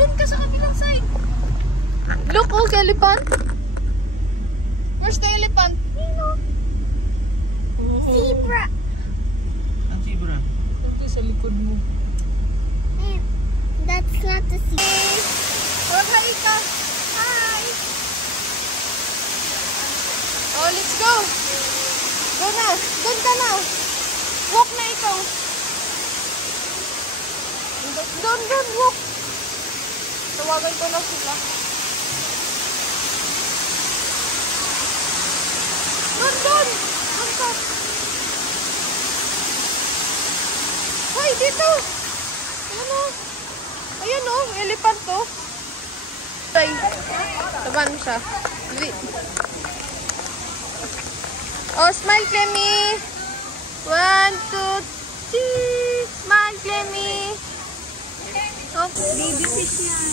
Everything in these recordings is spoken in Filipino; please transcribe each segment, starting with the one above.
Doon ka sa kabilang side. Look, oh, elephant. Where's the elephant? Zebra. Ang zebra? Ito sa likod mo. That's not the zebra. Oh, hi ka. Hi. Oh, let's go. Go na. Doon ka na. Walk na ikaw. Doon, walk. Tawagan ko na sila. Doon ka. Hoy, dito. Ayan o, elephant to. Ay, taban mo siya. Oh, smile, Clemmy. 1, 2, 3. Smile, Clemmy. Oh, Baby fish yan.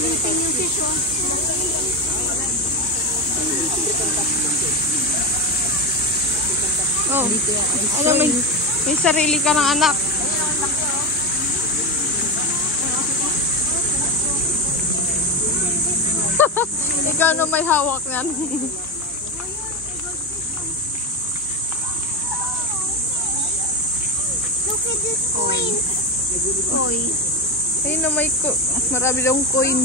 Baby. Yung fish, oh. Oh, ano, may sarili ka ng anak. Ikaw na may hawak yan. Look at this coin. Oy. Ayun na may marami daw coin.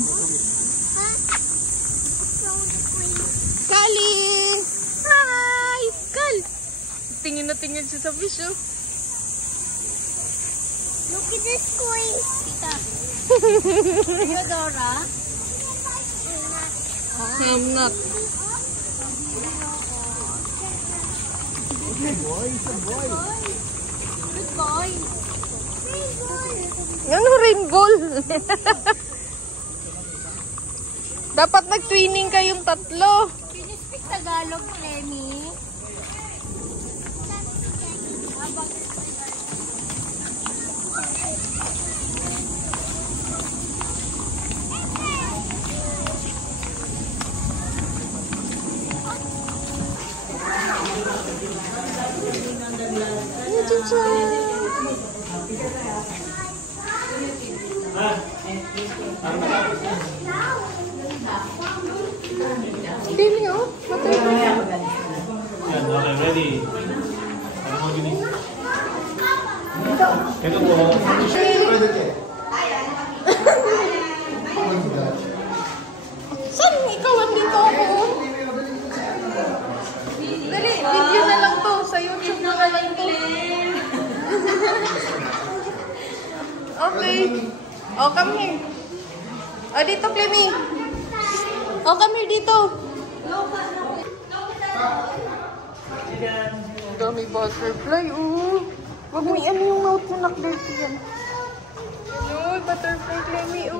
Kali! Hi! Kal! Tingin na tingin siya sa fish, oh. Look at this coin. Tita. Theodora? I'm not. Good boy. Ano rainbow? Dapat nag-twinning kayong tatlo. Can you speak Tagalog, Clemmy? Dili, oh. Matay ko. Yan, okay, ready. Ano mo gini? Ito po. Saan ikaw andito ako? Dali, video na lang to. Sa YouTube na lang to. Okay. Oh, come here. Oh, dito, Clemmy. Oh, come here dito. Ang dami butterfly, oh. Wag mo ano yung mouth mo, nakdirty yan. Ano, butterfly, Clemmy, oh.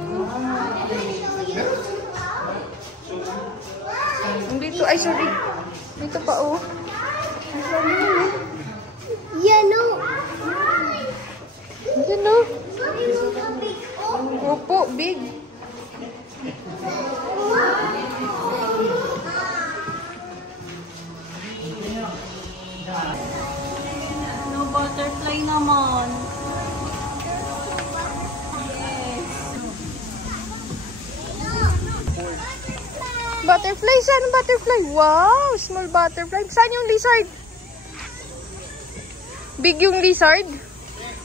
Dito, ay sorry. Dito pa, oh. Yan, no. Yan, oh. Opo, big. No butterfly naman. Butterfly, saan ang butterfly? Wow, small butterfly. Saan yung lizard? Big yung lizard?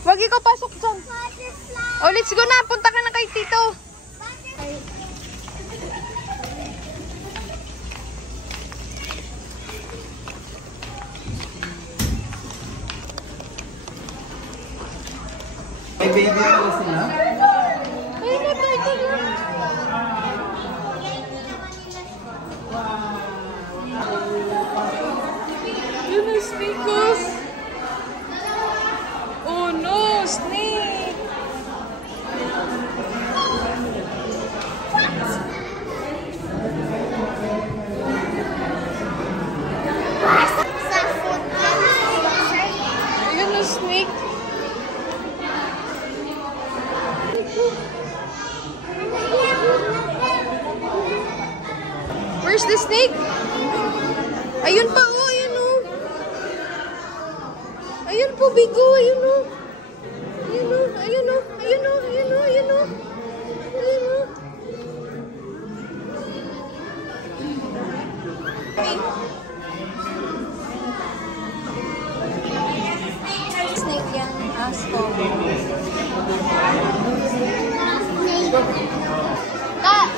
Wag ikaw pasok dyan. Oh, let's go na. Punta ka na kay Tito. May baby pala sila. Ay, nabay na. Yun ang snakes. Oh no, snake. Yun ang snake. Where's the snake? Ayun pa, oh, ayun, oh. Ayun po, bigo, ayun, oh. Ayun o, ayun o, ayun o, ayun o, ayun o. Ayun o. Snake yan. Asko. Ah!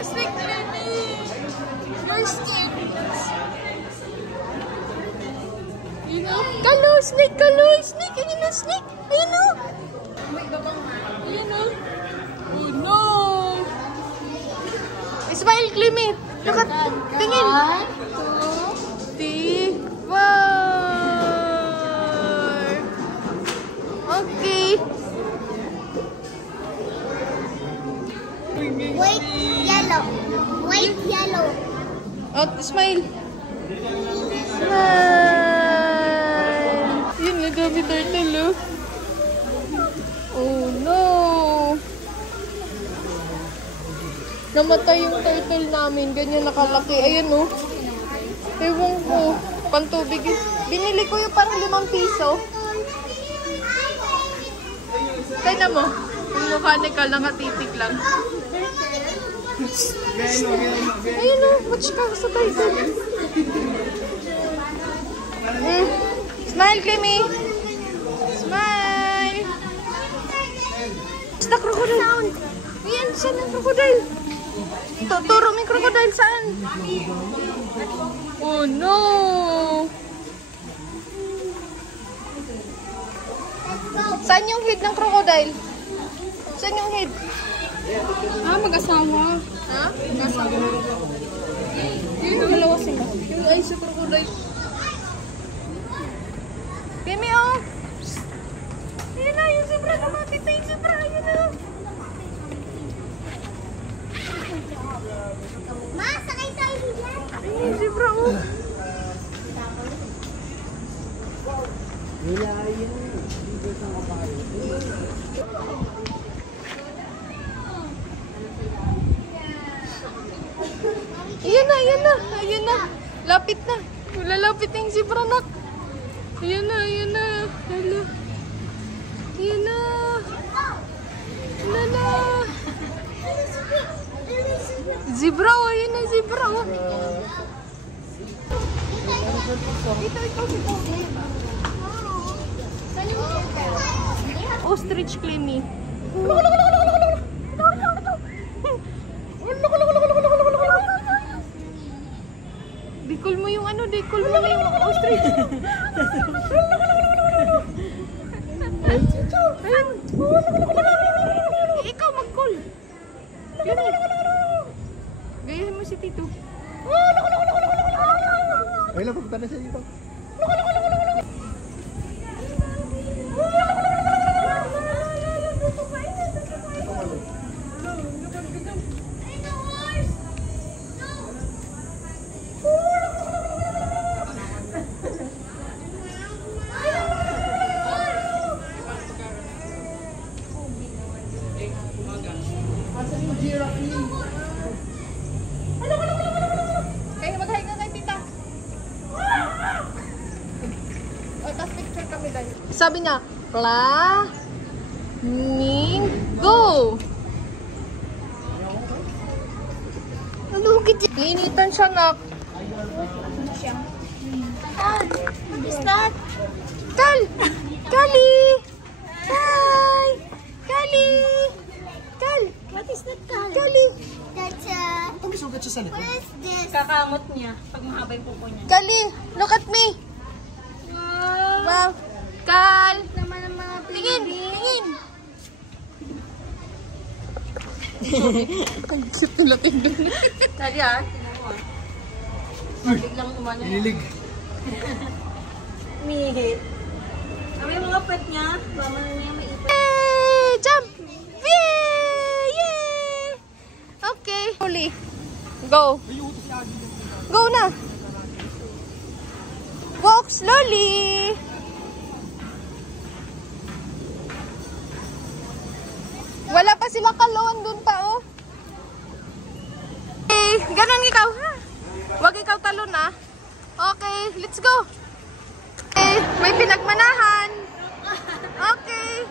Snake Clemmy! You're scared. Ayun o. Kalo, snake, kalo. Snake, ayun o, snake. Ayun o. Ayun o. Oh no! Smile, Clemmy. Look at, tingin. 1, 2, 3, 4. Okay. white, yellow. White, yellow. Oh, smile. Smile. Yun na dami turtle, oh. Oh no. Namatay yung turtle namin. Ganyan nakalaki. Ayan, oh. Ewan ko. Pantubig. Binili ko yung parang 5 piso. Kaya mo. Yung mukha ni Kal nakatitig lang. Ayun o. Watch ka sa turtle. Smile, Clemmy. Smile. Basta crocodile. Ayan, siya ng crocodile. Turo may crocodile saan? Oh no! Saan yung head ng crocodile? Saan yung head? Ah, mag-asawa. Ha? Mag-asawa. Yung dalawa sila. Yung eyes sa crocodile. Bimi, oh! Ayun na, yung zebra. Lumapit na yung zebra. Ayun na. Ma, sakay tayo dyan. Ayun yung zebra, oh. Ayan na, ayan na, ayan na. Lapit na. Lalapit na yung zebra, nak. Ayan na, ayan na. Hala. Ayan na. Ayan na. Zebra, oh. Ayan na, zebra, oh. Ito. Ostrich, Clemmy. Dikul mo yung ano, dikul mo yung ostrich. Ayun. Ikaw mag-call. Gayahin mo si Tito. Ay lang, pupunta na siya dito. Kaya mag-hi ka kay Tita. O, tapos picture kami dahil. Sabi niya, Flamingo. Look at it. Linitan siya, nak. What is that? Kal! Kali! Hi! Kali! Kal! What is that, Kal? Kali! That's Ito may sugat siya sa likod. what is this? Kakamot niya pag mahaba yung pupo niya. Kali! Look at me! Wow! Kal! Naman ang mga Tingin! Tingin! Ang cute nila tingnan. Dali ah, tingnan mo ah. Biglang umano. Ililig. Mihit. Ano yung mga pet niya? Mama niya may ipot. Yay! Jump! Yay! Yay! Okay. Slowly. Go. Go na. Walk slowly. Wala pa sila kalawan dun pa, oh. Okay, ganon ikaw, ha? Huwag ikaw talon, ha? Okay, let's go. Okay, may pinagmanahan. Okay.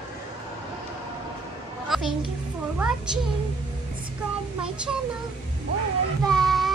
Thank you for watching. Subscribe my channel. Bye.